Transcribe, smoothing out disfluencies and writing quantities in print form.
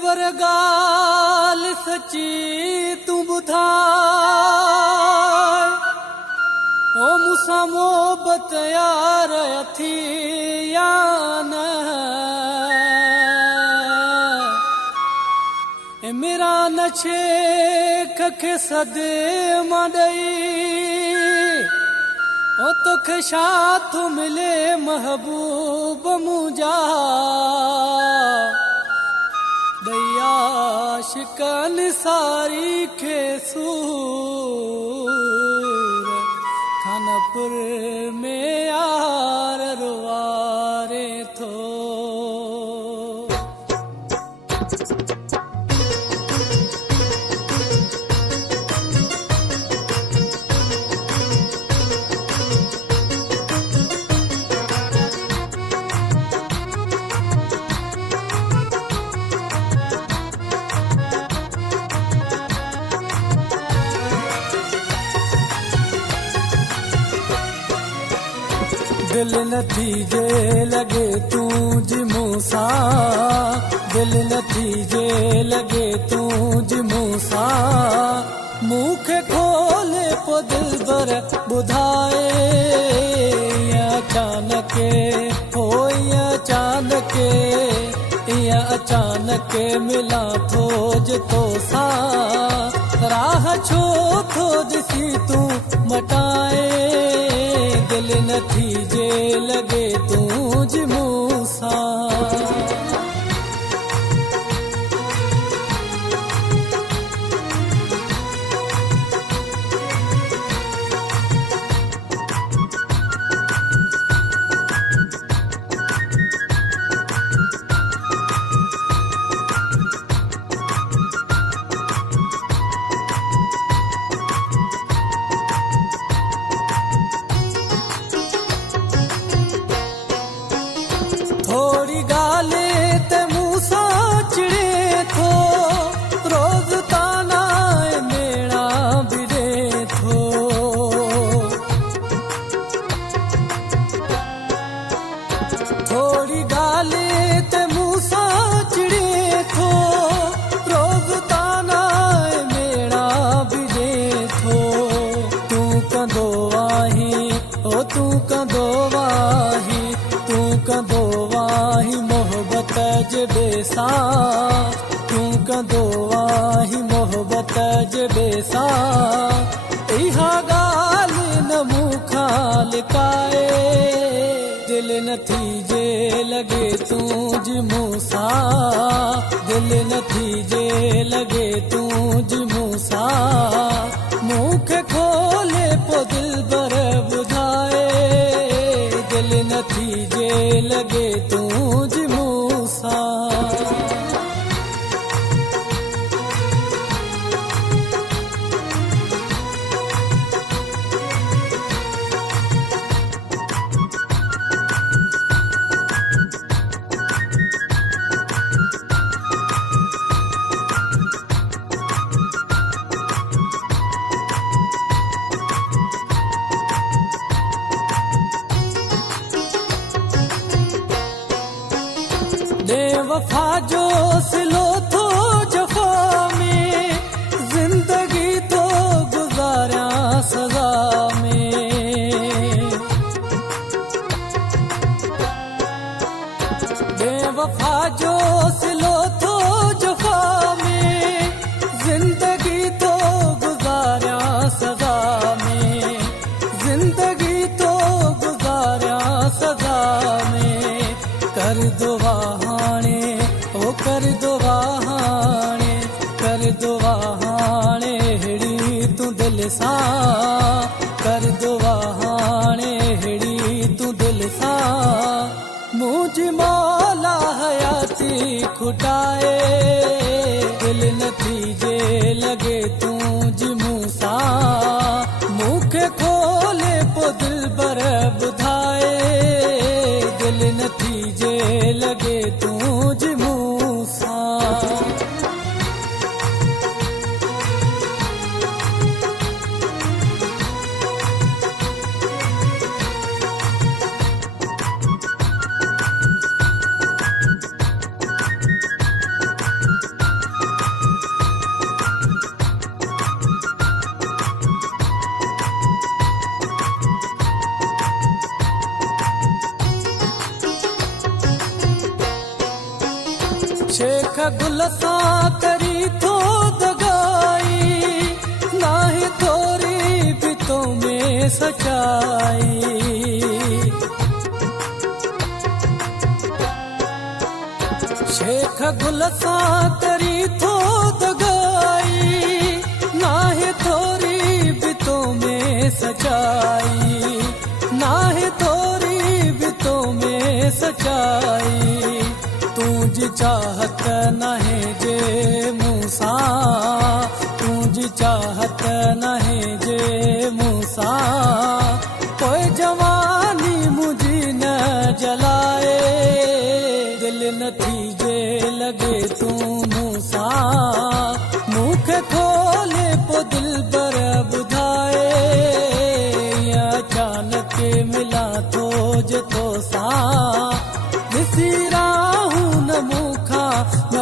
पर गाल सची तू ॿुधाए ओ मूंसा मोहबत यार थी या न मेरा नशे खे सदे मां ॾई ओ तोखे छा थो मिले महबूब मुंहिंजा दैया शिकन सारी खे सूर खानपुर में यार रुवारे थो दिल नथी जे लगे तूं मूंसा दिल नथी जे लगे तूं मूंसा मूंखे खोले पो दिल भर ॿुधाए अचानक हो अचानक अचानक मिला थो जे तोसां राह छो थो ॾिसी तूं मटाए दिल नथी जे लगे तूं मूंसा थोड़ी गाले ते मूंसा चिड़े थो रोज ताना मेरा बिड़े थो थोड़ी गाले ते मूंसा चिड़े थो रोज ताना मेरा बिड़े थो तूं कंदो आहीं ओ तूं कंदो आहीं तूं कंदो आहीं मोहब्बत जे बेसा तूं कंदो आहीं मोहब्बत जे बेसा इहा ॻाल्हि न मूंखां लिकाए दिल नथी जे लगे तूं मूंसा दिल नथी जे लगे तूं मूंसा मूंखे खोले पो दिल भर ॿुधाए दिल नथी जे लगे तूं मूंसा वफा जो सिलो थो जफ़ा में जिंदगी तो गुज़ारिया सज़ा में बेवफा जो सिलो थो जफ़ा में जिंदगी तो गुज़ारिया सज़ा में जिंदगी तो गुज़ारिया सज़ा में कर दुआ कर दुआ हाणे हेड़ी तूं दिल सां कर दुआ हाणे हेड़ी तूं दिल सां मुंहिंजी मौला हयाती खुटाए दिल नथी जे लगे तूं मूंसा मूंखे खोले पो दिल भर ॿुधाए दिल नथी जे लगे तूं मूंसा शेख गुल सां करी थो दगाई, नाहे थोरी भी तो में सचाई। शेख गुल सां करी थो दगाई, नाहे थोरी भी तो में सचाई, नाहे थोरी भी तो में सचाई। तुझी चाहत नाहे जे मूंसां, तुझी चाहत नाहे जे मूंसां, कोई जवानी मुझी न जलाए, दिल नथी जे लगे तू मूंसां, मूंखे खोले पो दिल बर ॿुधाए, अचानक मिला थो जे तोसां, ॾिसी राहूं न मूंखां न